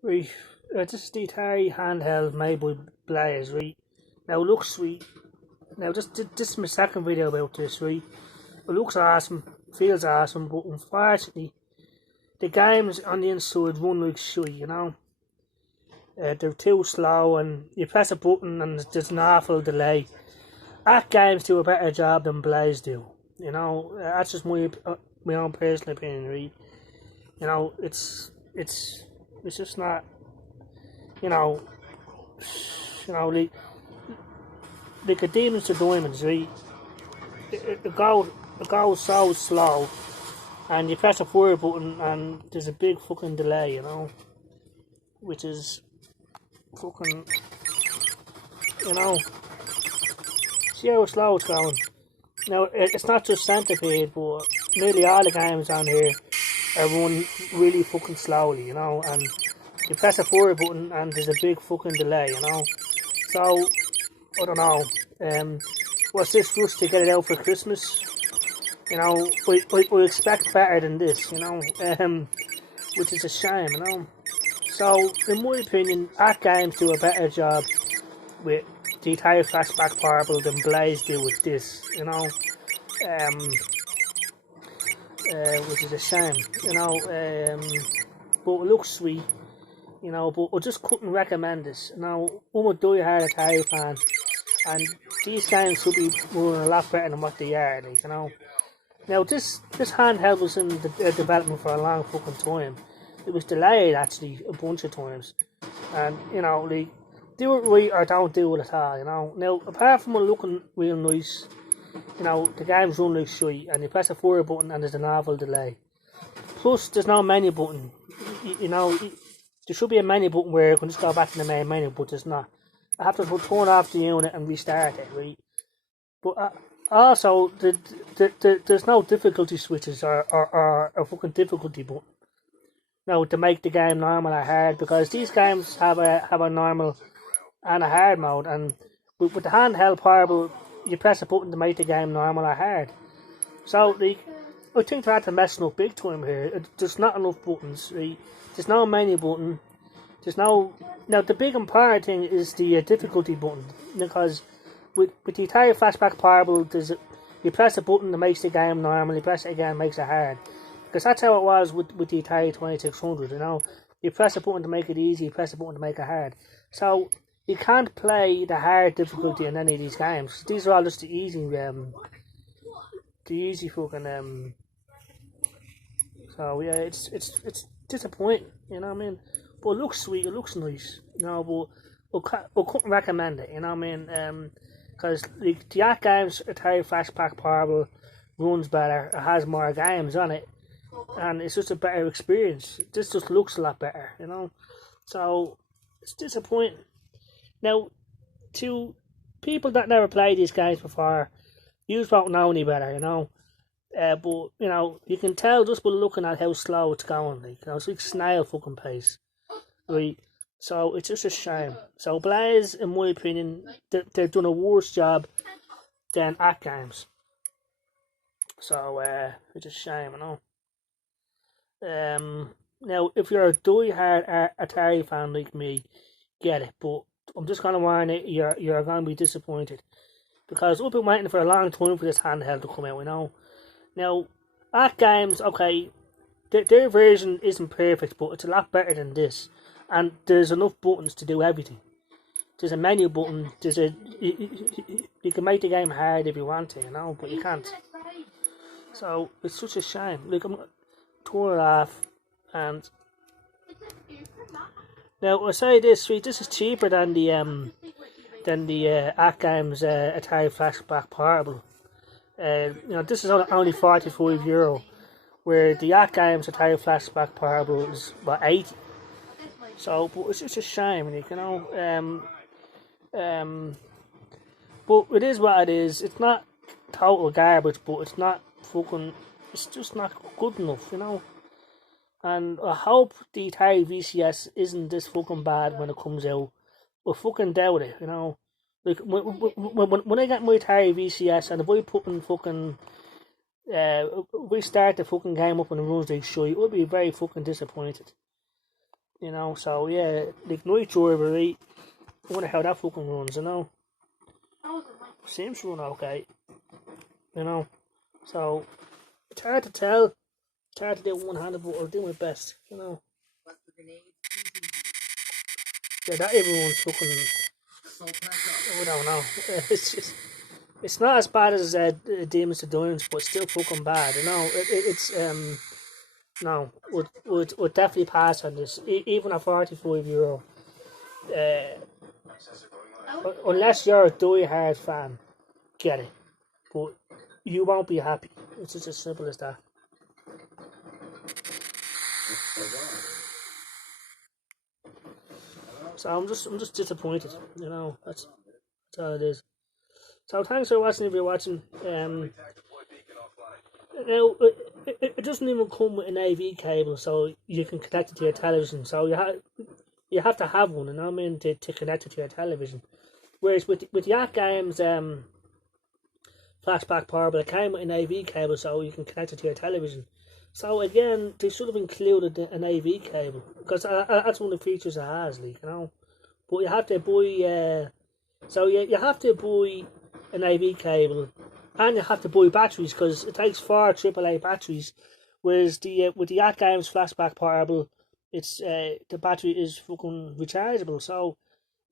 Right, this is the Atari handheld made by Blaze, right? Now it looks sweet. Now this is my second video about this, right? It looks awesome, feels awesome, but unfortunately the games on the inside run like shit, you know? They're too slow and you press a button and there's an awful delay. That games do a better job than Blaze do, you know? That's just my own personal opinion, right? You know, it's just not, you know, like a demons to diamonds, right? It goes so slow, and you press a fire button, and there's a big fucking delay, you know, which is fucking, you know, see how slow it's going. Now, it's not just Centipede, but nearly all the games on here are run really fucking slowly, you know, and you press a fire button, and there's a big fucking delay, you know. So, I don't know, was this rush to get it out for Christmas? You know, we expect better than this, you know, which is a shame, you know. So, in my opinion, Art Games do a better job with the entire Flashback Portable than Blaze do with this, you know, um, which is a shame, you know, but it looks sweet, you know, but I just couldn't recommend this. Now, I'm a die-hard Atari fan, and these games should be running a lot better than what they are, like, you know. Now, this handheld was in development for a long fucking time. It was delayed, actually, a bunch of times. And, you know, like, do it right or don't do it at all, you know. Now, apart from it looking real nice, you know, the games run like shit, and you press a fire button and there's a novel delay. Plus, there's no menu button. You know, there should be a menu button where you can just go back to the main menu, but there's not. I have to turn off the unit and restart it, right? But also, there's no difficulty switches or a fucking difficulty button. No, to make the game normal or hard, because these games have a normal and a hard mode, and with the handheld portable, you press a button to make the game normal or hard. So, like, I think they're actually messing up big time here. There's not enough buttons, right? There's no menu button. There's no... Now, the big important thing is the difficulty button, because with the entire Flashback Portable, you press a button that makes the game normal, you press it again, it makes it hard. Because that's how it was with the Atari 2600, you know. You press a button to make it easy, you press a button to make it hard. So, you can't play the hard difficulty in any of these games. These are all just the easy fucking, so yeah, it's disappointing, you know what I mean? But it looks sweet, it looks nice, you know, but I couldn't recommend it, you know what I mean? Because like, the Art Games Atari Flashback Portable runs better, it has more games on it, and it's just a better experience. This just looks a lot better, you know? So, it's disappointing. Now, to people that never played these games before, you won't know any better, you know? But, you know, you can tell just by looking at how slow it's going, like, you know, it's like snail fucking pace, right? So, it's just a shame. So, Blaze, in my opinion, they've done a worse job than Art Games. So, it's a shame, you know? Now, if you're a die-hard Atari fan like me, get it, but I'm just gonna warn you, you're gonna be disappointed, because I've been waiting for a long time for this handheld to come out, you know. Now, Art Games, okay, their version isn't perfect, but it's a lot better than this, and there's enough buttons to do everything. There's a menu button, you can make the game hard if you want to, you know, but you can't. So, it's such a shame. Like, I'm turn it off, and now I say this, right, this is cheaper than the Art Games Atari Flashback Portable. You know, this is only €45, where the Art Games Atari Flashback Portable is about 80. So, but it's just a shame, like, you know. But it is what it is. It's not total garbage, but it's not fucking. It's just not good enough, you know. And I hope the Atari VCS isn't this fucking bad when it comes out. I fucking doubt it, you know. Like, when I get my Atari VCS and if I put in fucking, we start the fucking game up and it runs like shit, I'll be very fucking disappointed. You know, so yeah, like night driver, right? I wonder how that fucking runs, you know. Seems to run okay, you know. So it's hard to tell. It's hard to do one handed, but I'll do my best, you know. Yeah, that everyone's fucking. I don't know. It's just. It's not as bad as Demons to Dunes, but still fucking bad. You know, it's no, would definitely pass on this. Even a €45. Uh, unless you're a die-hard fan, get it. But you won't be happy. It's just as simple as that. So I'm just disappointed. You know, that's all it is. So thanks for watching. If you're watching, now it doesn't even come with an AV cable, so you can connect it to your television. So you have to have one, you know what I mean, to connect it to your television. Whereas with Yak Games flashback portable, it came with an AV cable, so you can connect it to your television. So again, they should have included an AV cable because that's one of the features it has, like, you know. But you have to buy, so you have to buy an AV cable, and you have to buy batteries because it takes 4 AAA batteries. Whereas with the Yak Games flashback portable, it's the battery is fucking rechargeable. So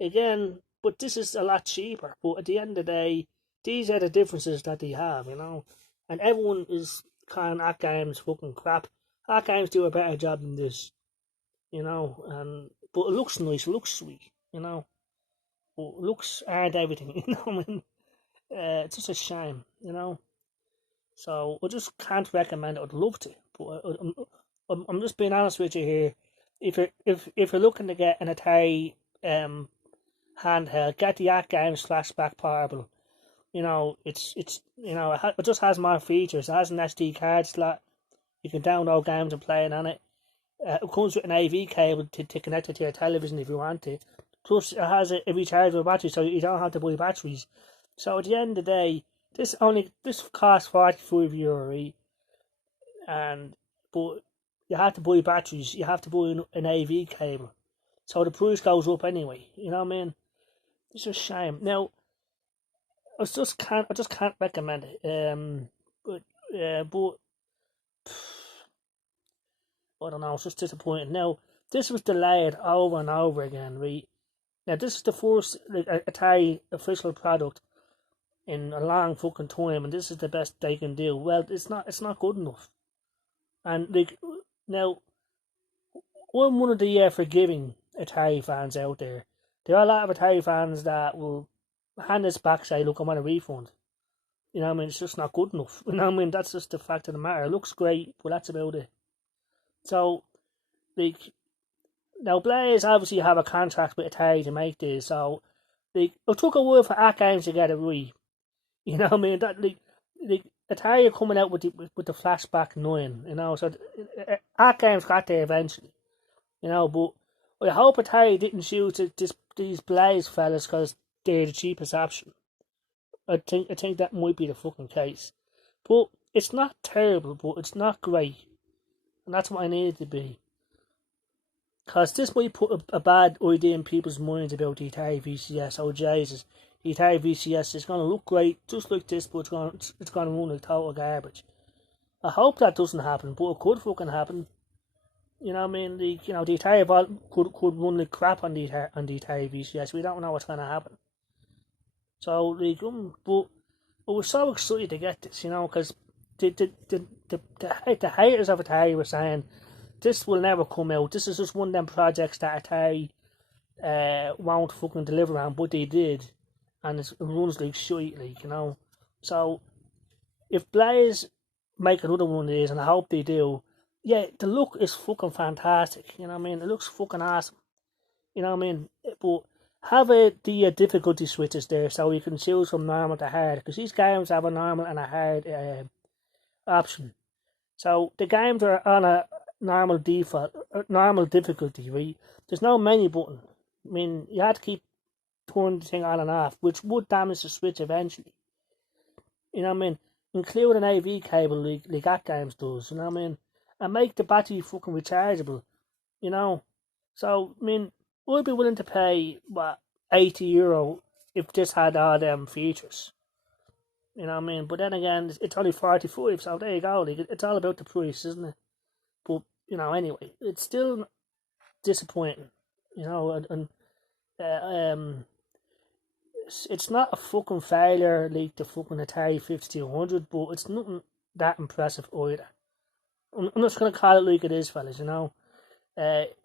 again, but this is a lot cheaper. But at the end of the day, these are the differences that they have, you know. And everyone is calling Yak Games fucking crap. Yak Games do a better job than this, you know. And but it looks nice, it looks sweet, you know. But looks aren't everything, you know. I mean, it's just a shame, you know. So I just can't recommend it. I'd love to, but I'm just being honest with you here. If you're looking to get an Atari handheld, get the Yak Games flashback portable. You know, it's it just has more features. It has an SD card slot. You can download games and play it on it. It comes with an AV cable to connect it to your television if you want to. Plus, it has a rechargeable battery, so you don't have to buy batteries. So at the end of the day, this costs €45, right? And but you have to buy batteries. You have to buy an AV cable, so the price goes up anyway. You know what I mean? It's a shame. Now, I just can't recommend it. But I don't know. It's just disappointing. Now, this was delayed over and over again, right? Now, this is the first Atari official product in a long fucking time, and this is the best they can do. Well, it's not. It's not good enough. And like now, I'm one of the forgiving Atari fans out there. There are a lot of Atari fans that will hand this back, say, "Look, I want a refund." You know what I mean? It's just not good enough. You know what I mean? That's just the fact of the matter. It looks great, but that's about it. So, like, now Blaze obviously have a contract with Atari to make this, so like it took a while for Art Games to get it right. You know what I mean? That like Atari are coming out with the Flashback 9, you know, so Art Games got there eventually, you know, but I hope Atari didn't choose these Blaze fellas because they're the cheapest option. I think that might be the fucking case. But it's not terrible, but it's not great. And that's what I need it to be. Because this might put a bad idea in people's minds about the Atari VCS. Oh, Jesus. The Atari VCS is going to look great, just like this, but it's going to run like total garbage. I hope that doesn't happen, but it could fucking happen. You know what I mean? The Atari Vault could run like crap on the Atari VCS. We don't know what's going to happen. So, like, but I was so excited to get this, you know, because the haters of Atari were saying this will never come out. This is just one of them projects that Atari won't fucking deliver on, but they did, and it runs like shit, like, you know. So if Blaze make another one of these, and I hope they do, yeah, the look is fucking fantastic. You know what I mean? It looks fucking awesome. You know what I mean? But have the difficulty switches there so you can choose from normal to hard, because these games have a normal and a hard option. So the games are on a normal difficulty, right? There's no menu button. I mean, you have to keep turning the thing on and off, which would damage the switch eventually. You know what I mean? Include an AV cable like that games does, you know what I mean? And make the battery fucking rechargeable, you know? So, I mean, I'd be willing to pay, what, €80 if this had all them features. You know what I mean? But then again, it's only 45, so there you go. Like, it's all about the price, isn't it? But, anyway, it's still disappointing, and it's not a fucking failure like the fucking Atari 5200, but it's nothing that impressive either. I'm just going to call it like it is, fellas,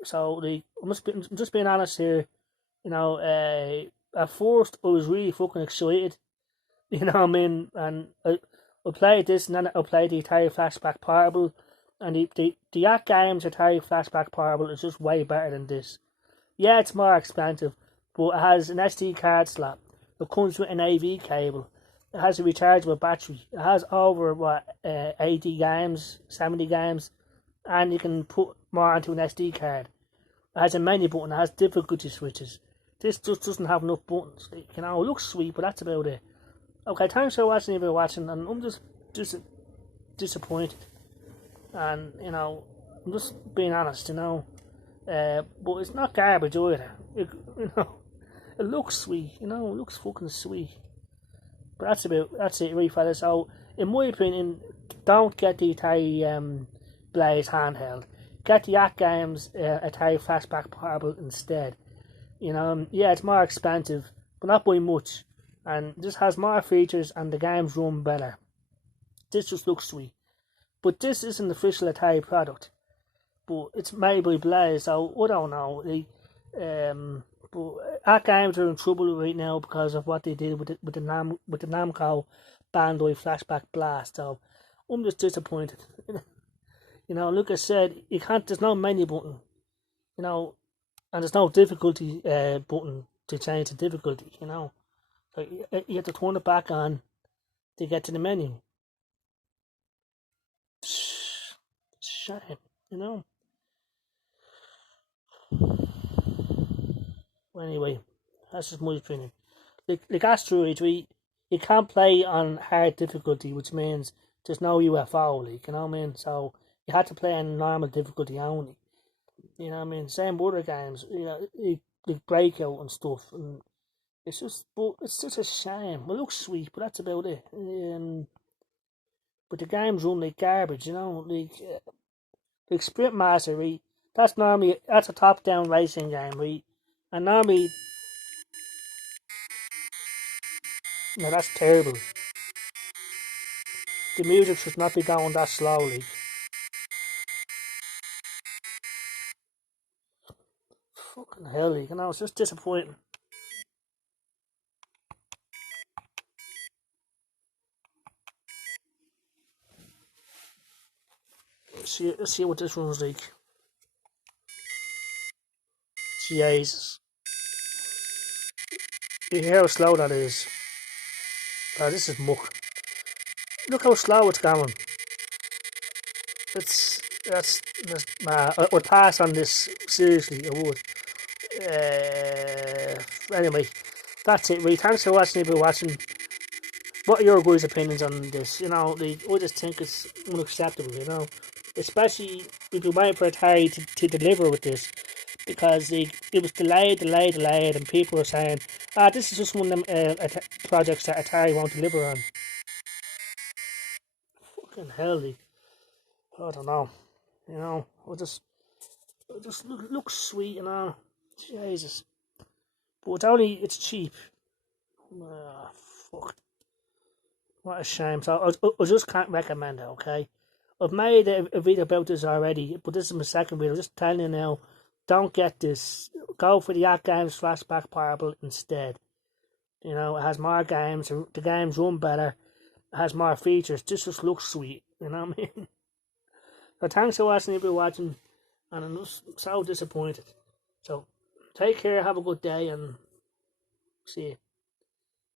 So, like, I'm just being honest here, at first I was really fucking excited, you know what I mean? And I played this, and then I played the Atari Flashback Portable, and the Yak Games Atari Flashback Portable is just way better than this. Yeah, it's more expensive, but it has an SD card slot. It comes with an AV cable. It has a rechargeable battery. It has over 80 games, 70 games, and you can put more onto an SD card. It has a menu button. It has difficulty switches. This just doesn't have enough buttons. It looks sweet, but that's about it. Okay, thanks for watching if you're watching, and I'm just disappointed. And, I'm just being honest, but it's not garbage either. It looks sweet, it looks fucking sweet. But that's it, really, fellas. So, in my opinion, don't get the Atari Blaze handheld. Get the Yak Games Atari Flashback Portable instead. Yeah, it's more expensive, but not by much. And this has more features, and the games run better. This just looks sweet. But this isn't an official Atari product. But it's made by Blaze, so I don't know. But our games are in trouble right now because of what they did with the Namco Bandai Flashback Blast. So I'm just disappointed. Like I said, there's no menu button. And there's no difficulty button to change the difficulty. So you have to turn it back on to get to the menu. Shame, Anyway, that's just my opinion. Like Asteroids, you can't play on hard difficulty, which means there's no UFO, you know what I mean? So you had to play on normal difficulty only. You know what I mean? Same with other games, like Breakout and stuff. And it's just a shame. It looks sweet, but that's about it. But the games run like garbage, like Sprint Master, right? That's a top-down racing game, right? And normally, no, that's terrible. The music should not be going that slowly. Fucking hell, it's just disappointing. Let's see what this one's like. Jesus. You hear how slow that is. Oh, this is muck. Look how slow it's going. That's I would pass on this, seriously, I would. Anyway, that's it, really. Thanks for watching if you're watching. What are your guys' opinions on this? I just think it's unacceptable, especially if you're waiting for Atari to deliver with this, because it was delayed, and people were saying, this is just one of them projects that Atari won't deliver on. Fucking hell, I don't know, it just looks sweet, Jesus. But it's cheap. Fuck. What a shame. So I just can't recommend it, okay? I've made a video about this already, but this is my second video. Just telling you now, don't get this. Go for the Yak Games Flashback Portable instead. It has more games. The games run better. It has more features. This just looks sweet. You know what I mean? So thanks for watching if you're watching. And I'm just so disappointed. So take care, have a good day, and see you.